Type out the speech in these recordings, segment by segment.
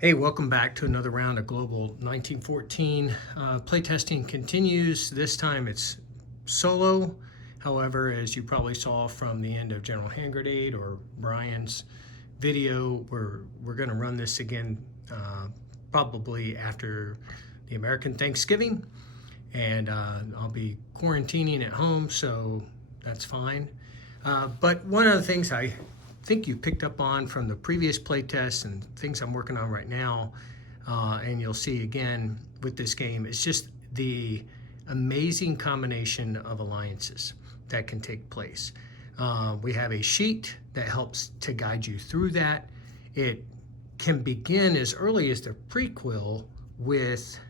Hey, welcome back to another round of Global 1914. Playtesting continues. This time it's solo. However, as you probably saw from the end of General Hand Grenade or Brian's video, we're going to run this again probably after the American Thanksgiving. And I'll be quarantining at home, so that's fine. But one of the things I think you picked up on from the previous playtests and things I'm working on right now, and you'll see again with this game, is just the amazing combination of alliances that can take place. We have a sheet that helps to guide you through that. It can begin as early as the prequel with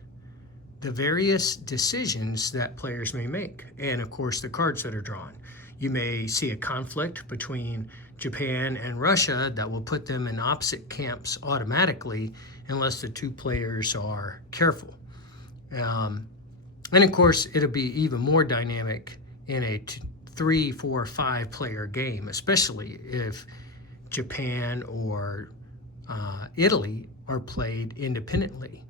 the various decisions that players may make, and of course the cards that are drawn. You may see a conflict between Japan and Russia that will put them in opposite camps automatically unless the two players are careful. And of course, it'll be even more dynamic in a 3, 4, 5 player game, especially if Japan or Italy are played independently.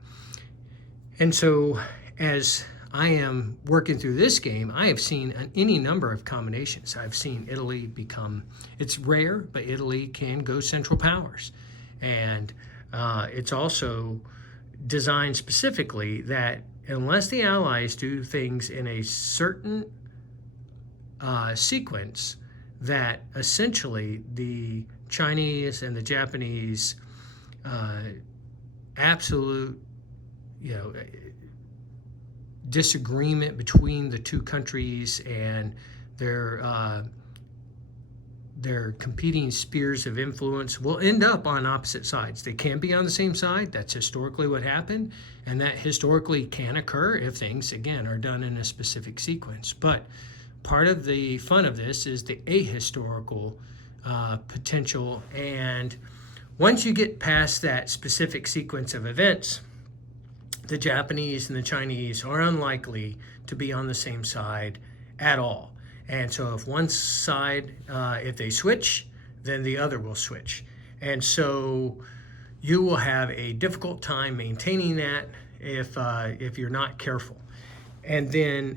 And so as I am working through this game, I have seen any number of combinations. I've seen Italy become, it's rare, but Italy can go Central Powers. And it's also designed specifically that unless the Allies do things in a certain sequence, that essentially the Chinese and the Japanese absolute, disagreement between the two countries and their competing spheres of influence will end up on opposite sides. They can be on the same side. That's historically what happened, and that historically can occur if things, again, are done in a specific sequence. But part of the fun of this is the ahistorical potential, and once you get past that specific sequence of events, the Japanese and the Chinese are unlikely to be on the same side at all. And so if one side, if they switch, then the other will switch. And so you will have a difficult time maintaining that if you're not careful. And then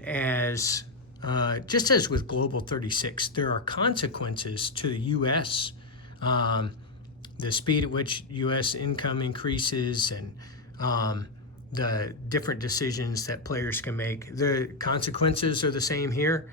just as with Global 36, there are consequences to the U.S., the speed at which U.S. income increases, and the different decisions that players can make. The consequences are the same here,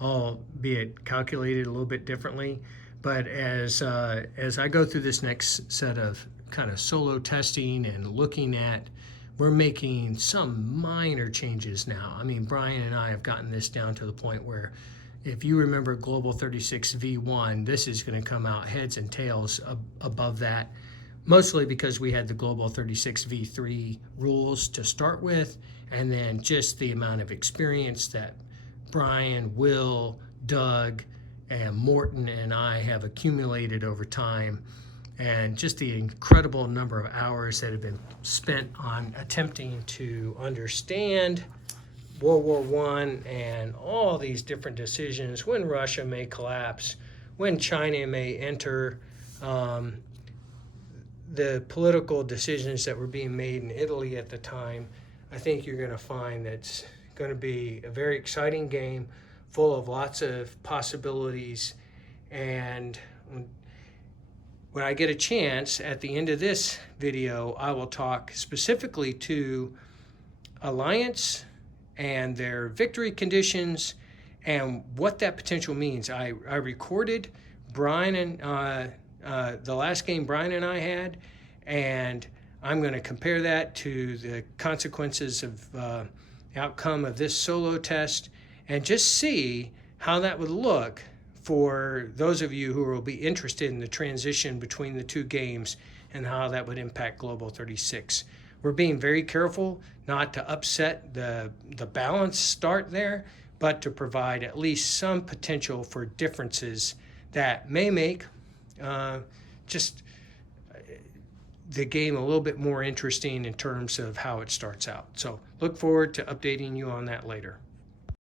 albeit calculated a little bit differently. But as I go through this next set of kind of solo testing and looking at, we're making some minor changes now. I mean, Brian and I have gotten this down to the point where if you remember Global 36 V1, this is going to come out heads and tails above that, mostly because we had the Global 36 V3 rules to start with, and then just the amount of experience that Brian, Will, Doug, and Morton and I have accumulated over time, and just the incredible number of hours that have been spent on attempting to understand World War I and all these different decisions, when Russia may collapse, when China may enter, the political decisions that were being made in Italy at the time. I think you're going to find that's going to be a very exciting game full of lots of possibilities. And when I get a chance at the end of this video, I will talk specifically to Alliance and their victory conditions and what that potential means. I recorded Brian and the last game Brian and I had, and I'm going to compare that to the consequences of outcome of this solo test and just see how that would look for those of you who will be interested in the transition between the two games and how that would impact Global 36. We're being very careful not to upset the balance start there, but to provide at least some potential for differences that may make just the game a little bit more interesting in terms of how it starts out. So look forward to updating you on that later.